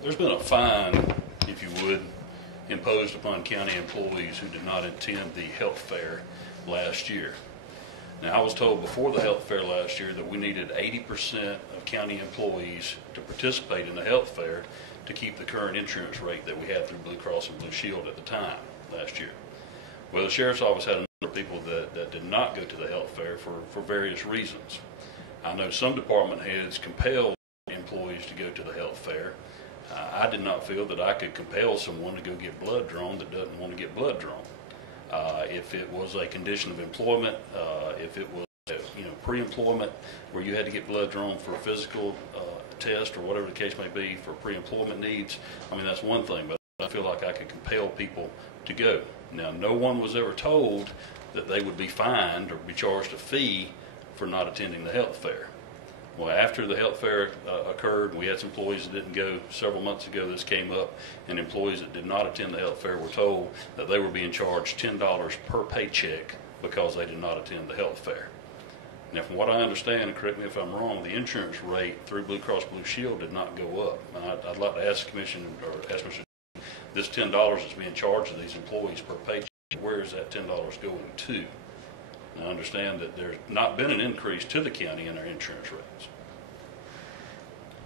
There's been a fine, if you would, imposed upon county employees who did not attend the health fair last year. Now, I was told before the health fair last year that we needed 80% of county employees to participate in the health fair to keep the current insurance rate that we had through Blue Cross and Blue Shield at the time last year. Well, the Sheriff's Office had a number of people that did not go to the health fair for various reasons. I know some department heads compelled employees to go to the health fair. I did not feel that I could compel someone to go get blood drawn that doesn't want to get blood drawn. If it was a condition of employment, if it was pre-employment where you had to get blood drawn for a physical test or whatever the case may be for pre-employment needs, I mean, that's one thing, but I feel like I could compel people to go. Now, no one was ever told that they would be fined or be charged a fee for not attending the health fair. Well, after the health fair occurred, we had some employees that didn't go. Several months ago, this came up, and employees that did not attend the health fair were told that they were being charged $10 per paycheck because they did not attend the health fair. Now, from what I understand, and correct me if I'm wrong, the insurance rate through Blue Cross Blue Shield did not go up. I'd like to ask the commission, or ask Mr. This $10 is being charged to these employees per paycheck. Where is that $10 going to? I understand that there's not been an increase to the county in their insurance rates.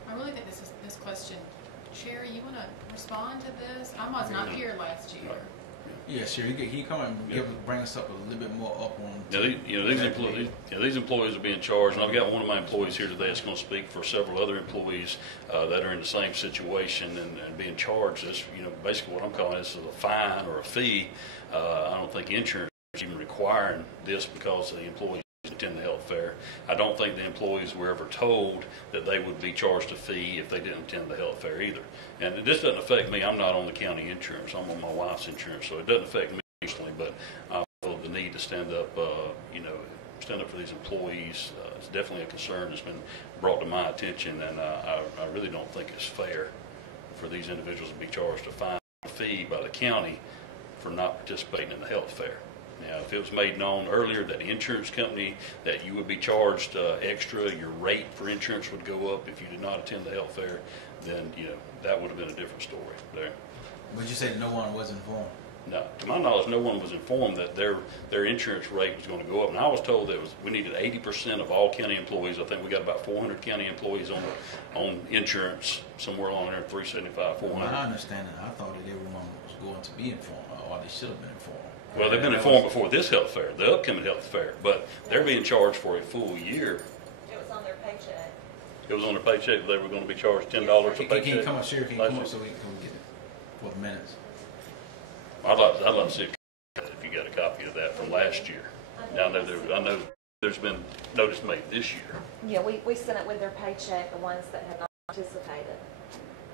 I really think this question, Sherry, you want to respond to this? I was not here last year. Yeah, Sherry, can you come and bring us up a little bit more up on? These employees are being charged, and I've got one of my employees here today that's going to speak for several other employees that are in the same situation and being charged this. Basically what I'm calling this is a fine or a fee. I don't think insurance is even requiring this because the employees attend the health fair. I don't think the employees were ever told that they would be charged a fee if they didn't attend the health fair either. And this doesn't affect me. I'm not on the county insurance. I'm on my wife's insurance, so it doesn't affect me personally. But I feel the need to stand up, stand up for these employees. It's definitely a concern that's been brought to my attention, and I really don't think it's fair for these individuals to be charged a fine or fee by the county for not participating in the health fair. Now, if it was made known earlier that the insurance company, that you would be charged extra, your rate for insurance would go up if you did not attend the health fair, then, that would have been a different story there. Would you say no one was informed? No, to my knowledge, no one was informed that their insurance rate was going to go up. And I was told that we needed 80% of all county employees. I think we got about 400 county employees on insurance, somewhere along there, 375, 400. Well, my understanding, I thought that everyone was going to be informed, or they should have been informed. Well, they've been informed before this health fair, the upcoming health fair, but they're being charged for a full year. It was on their paycheck. It was on their paycheck. They were going to be charged $10 a paycheck. Can you come up, Sherry? Can you come up so we can get it for the minutes? I'd like to see if you got a copy of that from last year. I know there's been notice made this year. Yeah, we sent it with their paycheck, the ones that had not participated.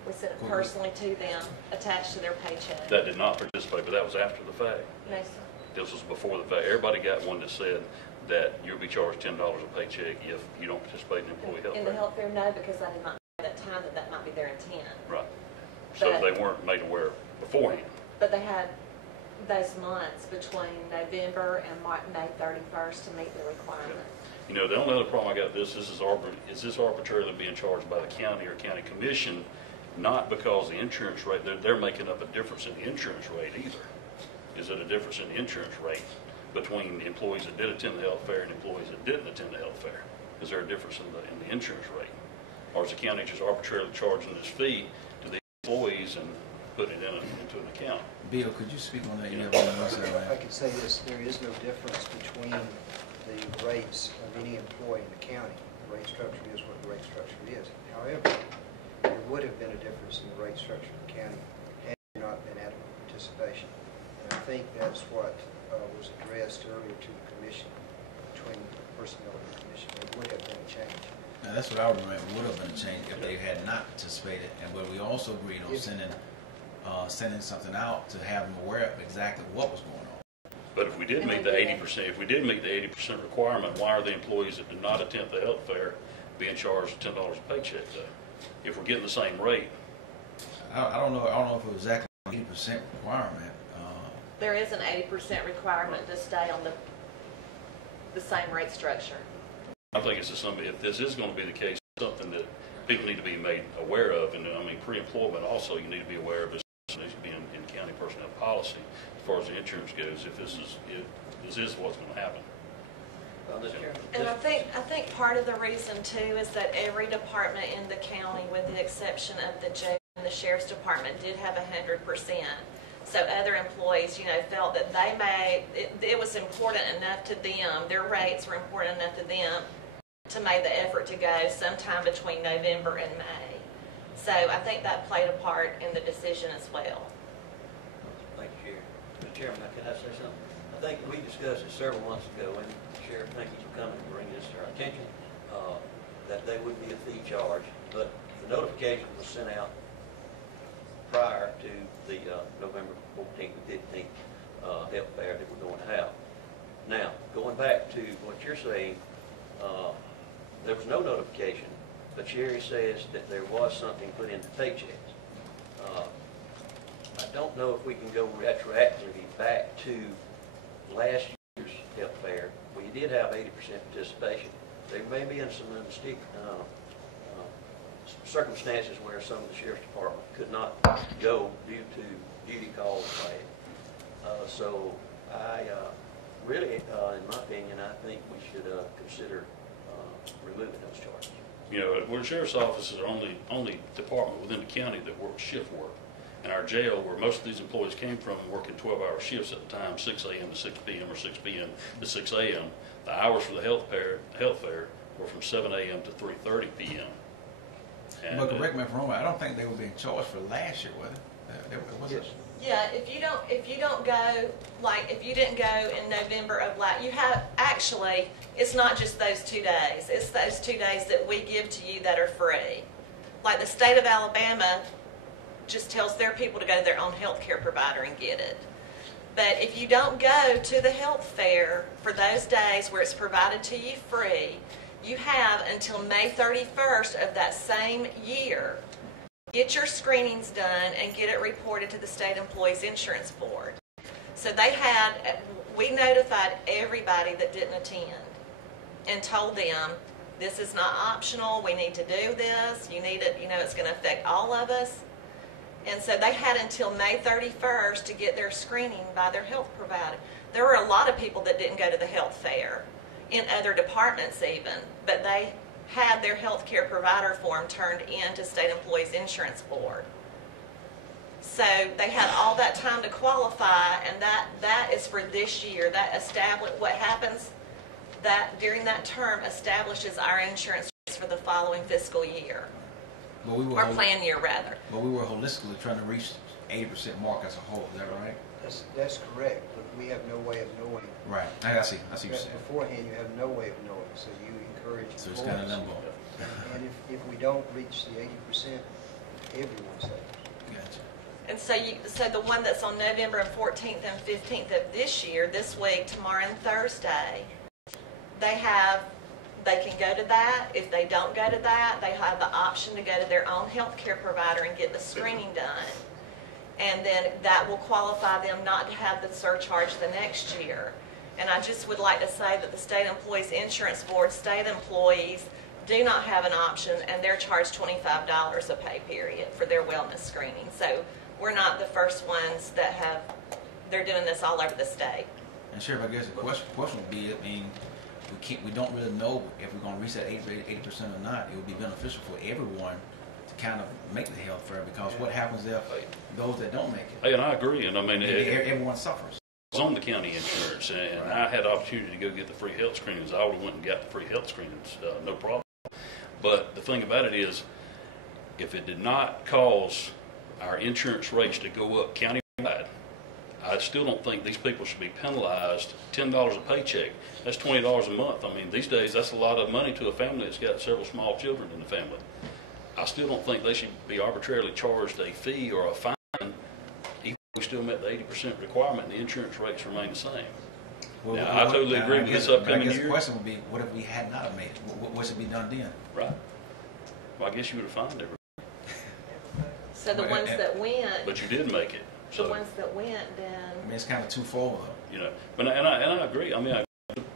We sent it personally to them, attached to their paycheck. That did not participate, but that was after the fact. No, sir. This was before the fact. Everybody got one that said that you'll be charged $10 a paycheck if you don't participate in employee health fair. In the health fair, no, because I did not know at that time that might be their intent. Right. So they weren't made aware beforehand. But they had those months between November and May 31st to meet the requirement. The only other problem I got is this arbitrarily being charged by the county or county commission, not because the insurance rate, they're making up a difference in the insurance rate either. Is it a difference in the insurance rate between the employees that did attend the health fair and employees that didn't attend the health fair? Is there a difference in the insurance rate? Or is the county just arbitrarily charging this fee to the employees and putting it into an account? Bill, could you speak on that? I could say this: there is no difference between the rates of any employee in the county. The rate structure is what the rate structure is. However, there would have been a difference in the rate structure in the county had there not been adequate participation. And I think that's what was addressed earlier to the commission, between the personnel and the commission. There would have been a change. Now, that's what I remember. It would have been a change if they had not participated. And where we also agreed on sending something out to have them aware of exactly what was going on. But if we did meet the 80%, if we did meet the 80% requirement, why are the employees that did not attend the health fair being charged $10 a paycheck though? If we're getting the same rate. I don't know if it was exactly 80% requirement. There is an 80% requirement to stay on the same rate structure. I think it's if this is going to be the case, something that people need to be made aware of. And I mean, pre-employment also, you need to be aware of this needs to be in county personnel policy as far as the insurance goes. If this is what's going to happen. And I think part of the reason too is that every department in the county, with the exception of the jail and the sheriff's department, did have 100%. So other employees, felt that it was important enough to them, their rates were important enough to them to make the effort to go sometime between November and May. So I think that played a part in the decision as well. Thank you, Chair. Mr. Chairman, can I say something? I think we discussed it several months ago, and Sheriff, thank you for coming and bringing this to our attention, that there would be a fee charge, but the notification was sent out prior to the November 14th and 15th health fair that we're going to have. Now, going back to what you're saying, there was no notification, but Sherry says that there was something put into paychecks. I don't know if we can go retroactively back to last year's health fair. We did have 80% participation. There may be in some circumstances where some of the sheriff's department could not go due to duty calls. So I really, in my opinion, I think we should consider removing those charges. We're the sheriff's office is the only department within the county that works shift work. And our jail, where most of these employees came from, working 12-hour shifts at the time, 6 a.m. to 6 p.m. or 6 p.m. to 6 a.m. The hours for the health fair were from 7 a.m. to 3:30 p.m. But correct me if I'm wrong, I don't think they were being charged for last year, was it? Yes. Yeah, if you don't go, like if you didn't go in November of you have actually, it's not just those 2 days. It's those 2 days that we give to you that are free. Like the state of Alabama just tells their people to go to their own health care provider and get it. But if you don't go to the health fair for those days where it's provided to you free, you have until May 31st of that same year. Get your screenings done and get it reported to the State Employees Insurance Board. So we notified everybody that didn't attend and told them, this is not optional, we need to do this, you need it, it's going to affect all of us. And so they had until May 31st to get their screening by their health provider. There were a lot of people that didn't go to the health fair, in other departments even, but they had their health care provider form turned in to State Employees Insurance Board. So they had all that time to qualify, and that is for this year. That what happens that during that term establishes our insurance for the following fiscal year. Or plan year, rather. But we were holistically trying to reach 80% mark as a whole. Is that right? That's correct, but we have no way of knowing. Right. I see what you're saying. Beforehand, you have no way of knowing, so you encourage. So it's kind of limbo. And if we don't reach the 80%, everyone's safe. Gotcha. And so the one that's on November 14th and 15th of this year, this week, tomorrow and Thursday, they can go to that. If they don't go to that, they have the option to go to their own health care provider and get the screening done. And then that will qualify them not to have the surcharge the next year. And I just would like to say that the State Employees Insurance Board, state employees do not have an option, and they're charged $25 a pay period for their wellness screening. So we're not the first ones that they're doing this all over the state. And Sheriff, I guess the question would be, we don't really know if we're going to reach that 80% or not. It would be beneficial for everyone to kind of make the health fair, because what happens if those that don't make it? Hey, and I agree, and I mean, everyone suffers. It's on the county insurance, and right. I had the opportunity to go get the free health screenings. I would have went and got the free health screenings, no problem. But the thing about it is, if it did not cause our insurance rates to go up countywide, I still don't think these people should be penalized $10 a paycheck. That's $20 a month. I mean, these days, that's a lot of money to a family that's got several small children in the family. I still don't think they should be arbitrarily charged a fee or a fine, even if we still met the 80% requirement and the insurance rates remain the same. Well, now, I totally agree with this upcoming year. The question would be, what if we had not made it? What should be done then? Right. Well, I guess you would have fined everybody. So the ones that went... But you did make it. So, the ones that went, then... I mean, it's kind of twofold, though. But and I agree. I mean,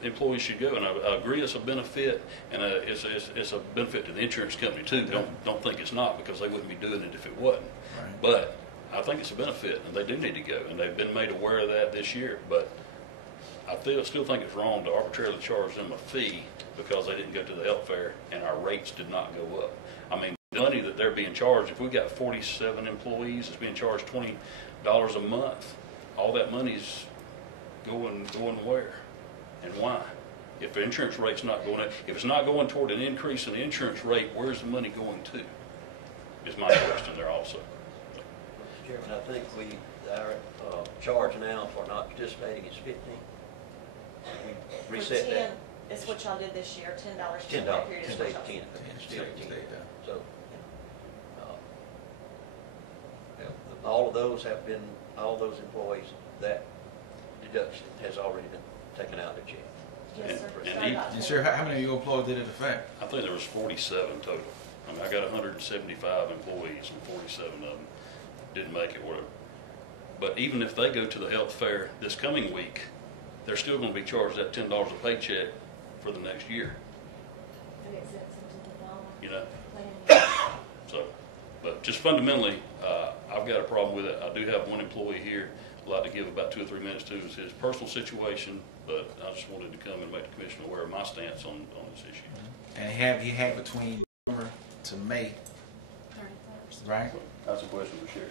employees should go, and I agree it's a benefit, and it's a benefit to the insurance company too. Don't think it's not, because they wouldn't be doing it if it wasn't. Right. But I think it's a benefit, and they do need to go, and they've been made aware of that this year. But I still think it's wrong to arbitrarily charge them a fee because they didn't go to the health fair and our rates did not go up. I mean, the money that they're being charged, if we got 47 employees that's being charged $20 a month, all that money's going where and why? If the insurance rate's not going up, if it's not going toward an increase in the insurance rate, where's the money going to? Is my question there also. Mr. Chairman, I think our charge now for not participating is 15. We reset For 10, that. it's what y'all did this year, $10. $10, for that period is what stay y'all 10, did. still 10. Stay there. So, all of those all those employees, that deduction has already been taken out of their check. Yes, sir. And Sorry about And that. sir, how many of your employees did it affect? I think there was 47 total. I mean, I got 175 employees, and 47 of them didn't make it, whatever. But even if they go to the health fair this coming week, they're still going to be charged that $10 a paycheck for the next year, And it sets into the dollar you know? plan. So, but just fundamentally, I've got a problem with it. I do have one employee here I'd like to give about 2 or 3 minutes to. It's his personal situation, but I just wanted to come and make the commission aware of my stance on this issue. And he had between November to May, 31st. right? That's a question for Sherry.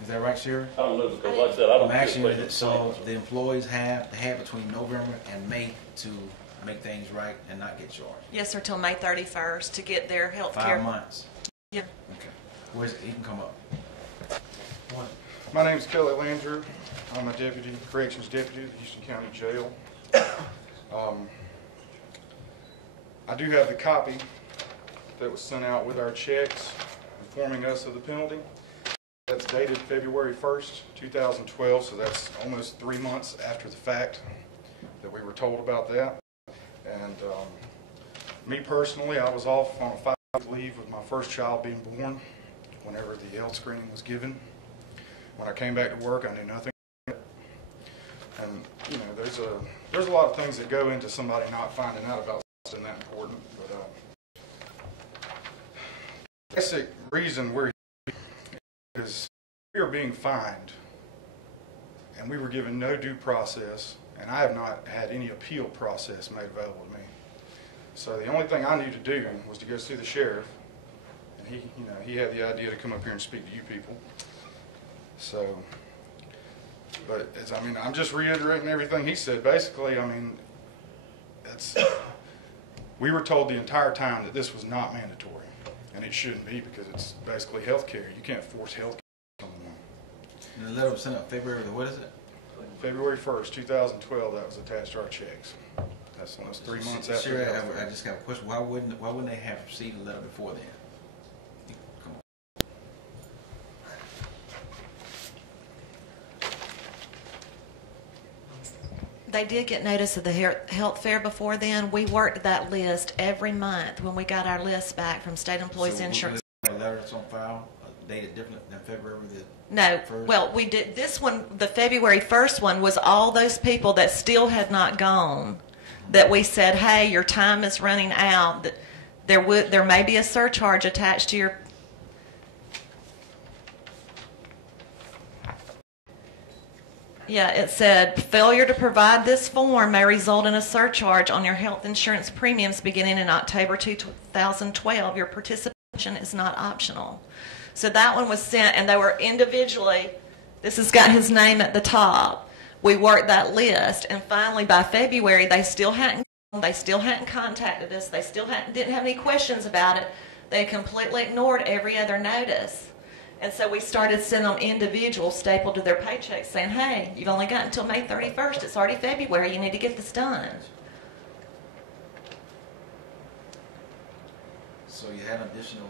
Is that right, Sherry? I don't know, because like I said, I don't I'm asking you participate in that, the so claims. the employees have between November and May to make things right and not get charged. Yes, sir, till May 31st to get their health care. 5 months. Yeah. Okay. Where's it? He can come up. My name is Kelly Landrew. I'm a deputy, corrections deputy at the Houston County Jail. I do have the copy that was sent out with our checks informing us of the penalty. That's dated February 1st, 2012, so that's almost 3 months after the fact that we were told about that. And me personally, I was off on a 5-week leave with my first child being born whenever the health screening was given. When I came back to work, I knew nothing. And you know, there's a lot of things that go into somebody not finding out about something that important. But the basic reason we're here is we are being fined, and we were given no due process, and I have not had any appeal process made available to me. So the only thing I knew to do was to go see the sheriff, and he had the idea to come up here and speak to you people. So, but I'm just reiterating everything he said. Basically, I mean, we were told the entire time that this was not mandatory, and it shouldn't be because it's basically health care. You can't force health care on someone. And the letter was sent out February, what is it? February 1st, 2012, that was attached to our checks. That's 3 months after. Sherry, the health fair. I just got a question. Why wouldn't they have received a letter before then? Come on. They did get notice of the health fair before then. We worked that list every month when we got our list back from State Employees So Insurance. a letter that's on file, dated different than February the No, first? well, we did, this one, the February 1st one was all those people that still had not gone, that we said, hey, your time is running out. That there may be a surcharge attached to your. Yeah, it said, failure to provide this form may result in a surcharge on your health insurance premiums beginning in October 2012. Your participation is not optional. So that one was sent, and they were individually, this has got his name at the top. We worked that list, and finally by February, they still hadn't contacted us. They still didn't have any questions about it. They completely ignored every other notice. And so we started sending them individuals stapled to their paychecks saying, hey, you've only got until May 31st. It's already February. You need to get this done. So you had additional,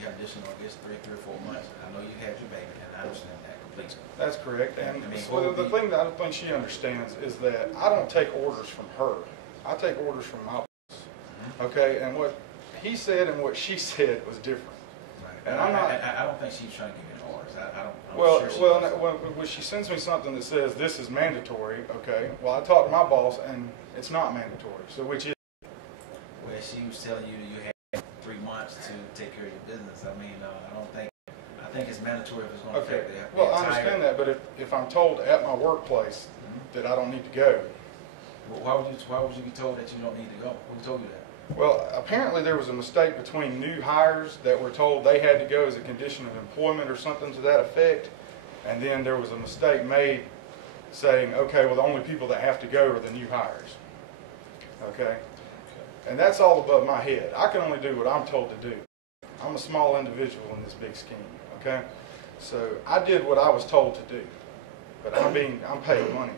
you had additional, I guess, 3 or 4 months. I know you had your baby, and I understand that completely. That's correct. And I mean, so the thing that I don't think she understands is that I don't take orders from her. I take orders from my boss. Okay? And what he said and what she said was different. Right. And I'm not. I don't think she's trying to give you orders. I'm Well, sure she well, does. when she sends me something that says this is mandatory, okay, well, I talked to my boss, and It's not mandatory, so which is, Where she was telling you that you had 3 months to take care of your business. I mean, I think it's mandatory if it's going to okay. affect the Well, I entire. understand that, but if I'm told at my workplace that I don't need to go, Well, why would you be told that you don't need to go? Who told you that? well, apparently there was a mistake between new hires that were told they had to go as a condition of employment or something to that effect, and then there was a mistake made saying, okay, well, the only people that have to go are the new hires. Okay? And that's all above my head. I can only do what I'm told to do. I'm a small individual in this big scheme, okay? So I did what I was told to do, but I'm paying money